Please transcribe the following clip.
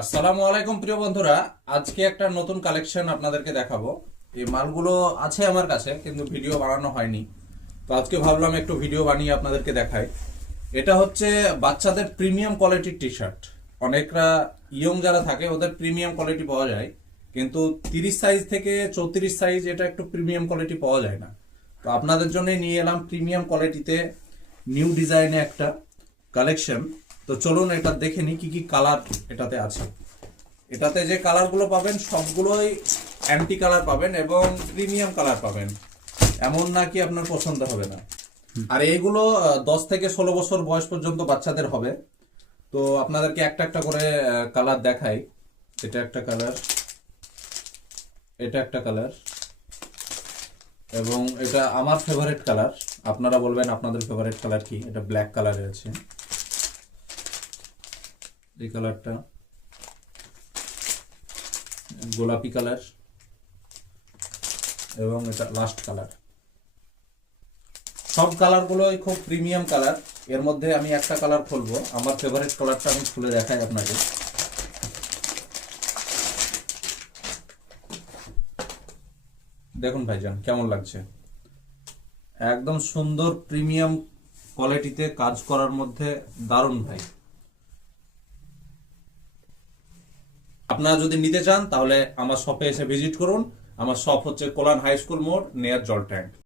আসসালামু আলাইকুম প্রিয় বন্ধুরা। আজকে একটা নতুন কালেকশন আপনাদেরকে দেখাবো। এই মালগুলো আছে আমার কাছে, কিন্তু ভিডিও বানানো হয়নি। তো আজকে ভাবলাম একটু ভিডিও বানিয়ে আপনাদেরকে দেখাই। এটা হচ্ছে বাচ্চাদের প্রিমিয়াম কোয়ালিটির টি শার্ট। অনেকরা ইয়ং যারা থাকে ওদের প্রিমিয়াম কোয়ালিটি পাওয়া যায়, কিন্তু 30 সাইজ থেকে 34 সাইজ এটা একটু প্রিমিয়াম কোয়ালিটি পাওয়া যায় না। তো আপনাদের জন্য নিয়ে এলাম প্রিমিয়াম কোয়ালিটিতে নিউ ডিজাইনে একটা কালেকশন। তো চলুন এটা দেখে নিই কি কি কালার এটাতে আছে। এটাতে যে কালারগুলো পাবেন সবগুলোই অ্যান্টি কালার পাবেন এবং প্রিমিয়াম কালার পাবেন। এমন না কি আপনার পছন্দ হবে না। আর এইগুলো 10 থেকে 16 বছর বয়স পর্যন্ত বাচ্চাদের হবে। তো আপনাদেরকে একটা একটা করে কালার দেখাই। এটা একটা কালার, এটা একটা কালার, এবং এটা আমার ফেভারিট কালার। আপনারা বলবেন আপনাদের ফেভারিট কালার কি। এটা ব্ল্যাক কালারে আছে, এই কালারটা গোলাপি কালার, এবং এটা লাস্ট কালার। সব কালারগুলোই খুব প্রিমিয়াম কালার। এর মধ্যে আমি একটা কালার খুলবো, আমার ফেভারিট কালারটা আমি খুলে দেখাই আপনাকে। দেখুন ভাইজান কেমন লাগছে। একদম সুন্দর প্রিমিয়াম কোয়ালিটিতে কাজ করার মধ্যে দারুণ ভাই। আপনারা যদি নিতে চান তাহলে আমার শপে এসে ভিজিট করুন। আমার শপ হচ্ছে কোলান হাই স্কুল মোড়, নিয়ার জল ট্যাঙ্ক।